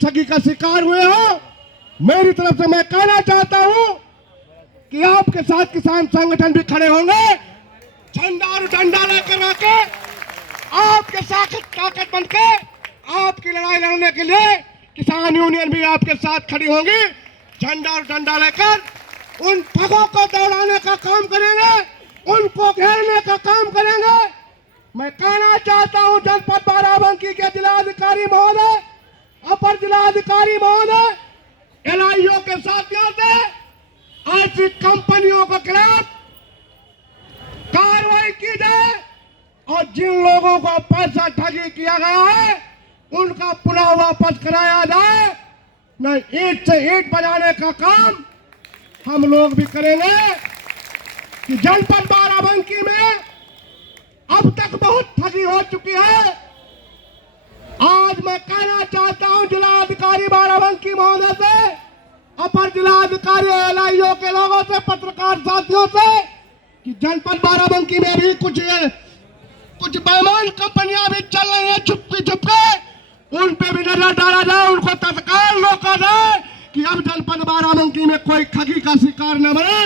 ठगी का शिकार हुए हो, मेरी तरफ से मैं कहना चाहता हूं कि आपके साथ किसान संगठन भी खड़े होंगे, झंडा और डंडा लेकर आके आपके साथ ताकत बनके आपकी लड़ाई लड़ने के लिए किसान यूनियन भी आपके साथ खड़ी होंगी। झंडा और डंडा लेकर उन ठगों को दौड़ाने का काम करेंगे, उनको घेरने का काम करेंगे। मैं कहना चाहता हूं जनपद बाराबंकी के जिलाधिकारी महोदय, अपर जिलाधिकारी महोदय, एलआईओ के साथियों से ऐसी कंपनियों के खिलाफ कार्रवाई की जाए और जिन लोगों को पैसा ठगी किया गया है उनका पुनः वापस कराया जाए। नहीं, ईंट से ईंट बजाने का काम हम लोग भी करेंगे कि जनपद बाराबंकी में अब तक बहुत ठगी हो चुकी है। आज मैं कहना चाहता हूं जिलाधिकारी बाराबंकी महोदय से, अपर जिलाधिकारी एलआईओ के लोगों से, पत्रकार साथियों से कि जनपद बाराबंकी में भी कुछ बेईमान कंपनियां भी चल रही हैं छुपके, उन पे भी नजर डाला जाए, उनको तत्काल रोका जाए कि अब जनपद बाराबंकी में कोई ठगी का शिकार न बने।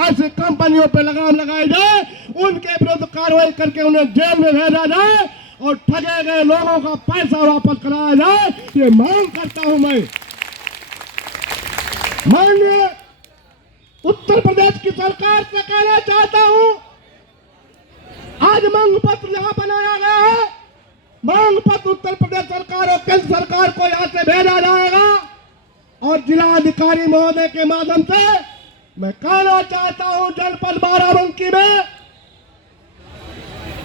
ऐसे कंपनियों पे लगाम लगाई जाए, उनके विरुद्ध कार्रवाई करके उन्हें जेल में भेजा जाए और ठगे गए लोगों का पैसा वापस कराया जाए। ये मांग करता हूं मैं। माननीय उत्तर प्रदेश की सरकार से कहना चाहता हूं, आज मांग पत्र यहां बनाया गया है, मांग पत्र उत्तर प्रदेश सरकार और केंद्र सरकार को यहां से भेजा जाएगा और जिलाधिकारी महोदय के माध्यम से मैं कहना चाहता हूं जनपद बाराबंकी में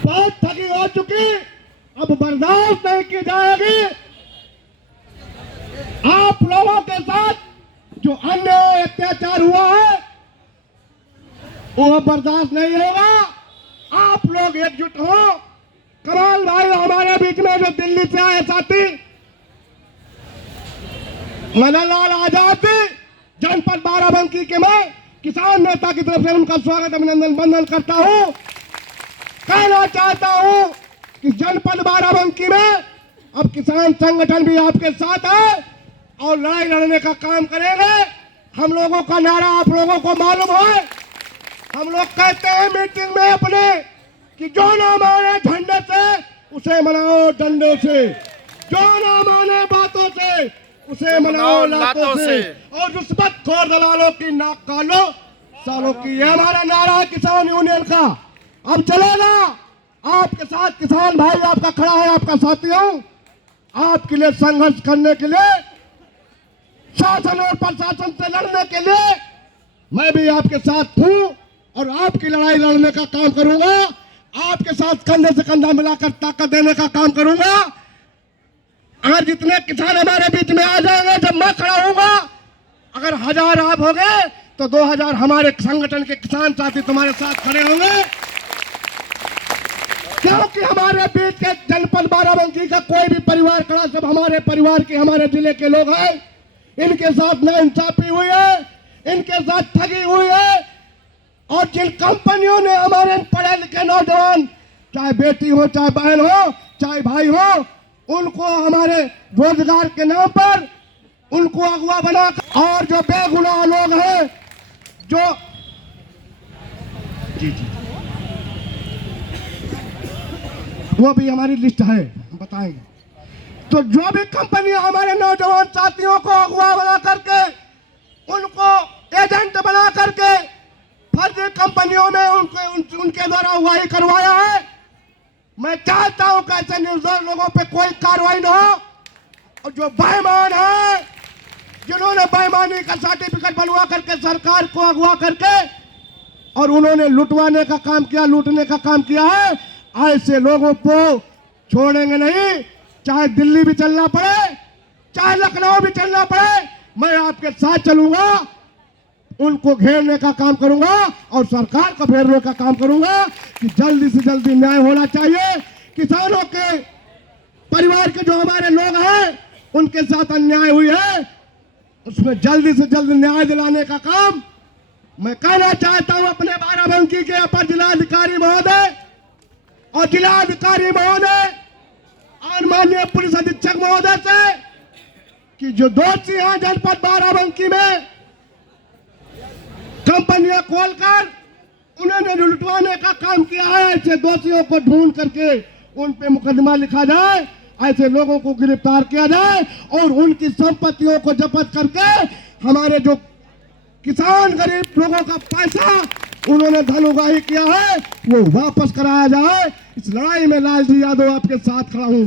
बहुत ठगी हो चुकी, अब बर्दाश्त नहीं की जाएगी। आप लोगों के साथ जो अन्याय अत्याचार हुआ है वो बर्दाश्त नहीं होगा। आप लोग एकजुट हो। कमाल भाई हमारे बीच में जो दिल्ली से आए साथी मदन लाल आजाद, जनपद बाराबंकी के मैं किसान नेता की तरफ से उनका स्वागत अभिनंदन वंदन करता हूं। कहना चाहता हूं कि जनपद बाराबंकी में अब किसान संगठन भी आपके साथ है और लड़ाई लड़ने का काम करेंगे। हम लोगों का नारा आप लोगों को मालूम है। हम लोग कहते हैं मीटिंग में अपने कि जो ना माने झंडे से उसे मनाओ डंडे से, जो ना माने बातों से उसे मनाओ लातों से, और रिश्वत खोर दलालों की नाक कालो सालों की। ये हमारा नारा है किसान यूनियन का। अब चलेगा आपके साथ किसान भाई आपका खड़ा है, आपका साथी हूं। आपके लिए संघर्ष करने के लिए, शासन और प्रशासन से लड़ने के लिए मैं भी आपके साथ हूं और आपकी लड़ाई लड़ने का काम करूंगा। आपके साथ कंधे से कंधा मिलाकर ताकत देने का काम करूंगा। अगर जितने किसान हमारे बीच में आ जाएंगे जब मैं खड़ा होऊंगा, अगर 1000 आप हो गए तो 2000 हमारे संगठन के किसान साथी तुम्हारे साथ खड़े होंगे, क्योंकि हमारे बीच के जनपद बाराबंकी का कोई भी परिवार खड़ा, सब हमारे परिवार के, हमारे जिले के लोग हैं। इनके साथ नाइंसाफी हुई है, इनके साथ ठगी हुई है और जिन कंपनियों ने हमारे पढ़े लिखे नौजवान, चाहे बेटी हो, चाहे बहन हो, चाहे भाई हो, उनको हमारे रोजगार के नाम पर उनको अगवा बना, और जो बेगुनाह लोग हैं, जो जी वो भी हमारी लिस्ट है, बताएंगे। तो जो भी कंपनियां हमारे नौजवान साथियों को अगवा बना करके, उनको एजेंट बना करके फर्जी कंपनियों में उनके द्वारा अगुवाई करवाया है, मैं चाहता हूं कि ऐसे निर्दोष लोगों पे कोई कार्रवाई न हो। और जो बेईमान है, जिन्होंने बेईमानी का सर्टिफिकेट बनवा करके सरकार को अगवा करके और उन्होंने लुटवाने का काम किया, लूटने का काम किया है, ऐसे लोगों को छोड़ेंगे नहीं। चाहे दिल्ली भी चलना पड़े, चाहे लखनऊ भी चलना पड़े, मैं आपके साथ चलूंगा। उनको घेरने का काम करूंगा और सरकार को घेरने का काम करूंगा कि जल्दी से जल्दी न्याय होना चाहिए। किसानों के परिवार के जो हमारे लोग हैं उनके साथ अन्याय हुई है, उसमें जल्दी से जल्दी न्याय दिलाने का काम मैं कहना चाहता हूं अपने बाराबंकी के अपर जिलाधिकारी महोदय और जिलाधिकारी महोदय और माननीय पुलिस अधीक्षक महोदय से कि जो दोषी हैं जनपद बाराबंकी में कंपनियां खोलकर उन्होंने लुटवाने का काम किया है, ऐसे दोषियों को ढूंढ करके उन पे मुकदमा लिखा जाए, ऐसे लोगों को गिरफ्तार किया जाए और उनकी संपत्तियों को जब्त करके हमारे जो किसान गरीब लोगों का पैसा उन्होंने धन उगाही किया है वो वापस कराया जाए। इस लड़ाई में लालजी यादव आपके साथ खड़ा हूं।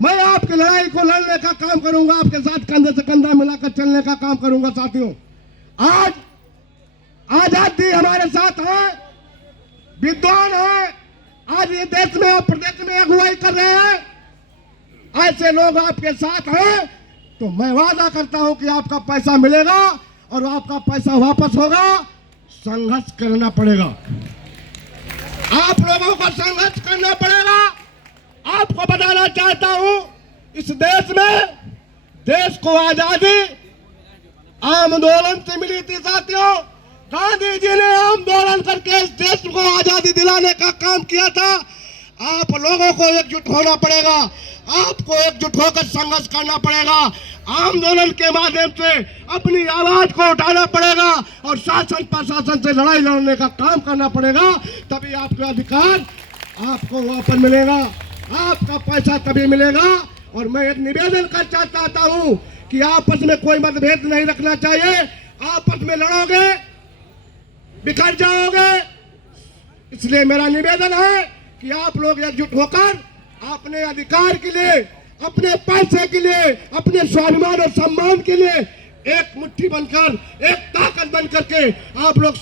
मैं आपकी लड़ाई को लड़ने का काम करूंगा, आपके साथ कंधे से कंधा मिलाकर चलने का काम करूंगा। साथियों, आज आजादी हमारे साथ है, विद्वान है, आज ये देश में और प्रदेश में अगुवाई कर रहे हैं, ऐसे लोग आपके साथ हैं तो मैं वादा करता हूं कि आपका पैसा मिलेगा और आपका पैसा वापस होगा। संघर्ष करना पड़ेगा, आप लोगों को संघर्ष करना पड़ेगा। आपको बताना चाहता हूं, इस देश में देश को आजादी आंदोलन से मिली थी। साथियों, गांधी जी ने आंदोलन करके इस देश को आजादी दिलाने का काम किया था। आप लोगों को एकजुट होना पड़ेगा, आपको एकजुट होकर संघर्ष करना पड़ेगा, आंदोलन के माध्यम से अपनी आवाज को उठाना पड़ेगा और शासन प्रशासन से लड़ाई लड़ने का काम करना पड़ेगा। तभी आपका अधिकार आपको वापस मिलेगा, आपका पैसा तभी मिलेगा। और मैं एक निवेदन करना चाहता हूं कि आपस में कोई मतभेद नहीं रखना चाहिए। आपस में लड़ोगे बिखर जाओगे, इसलिए मेरा निवेदन है कि आप लोग एकजुट होकर अपने अधिकार के लिए, अपने पैसे के लिए, अपने स्वाभिमान और सम्मान के लिए एक मुट्ठी बनकर, एक ताकत बन करके आप लोग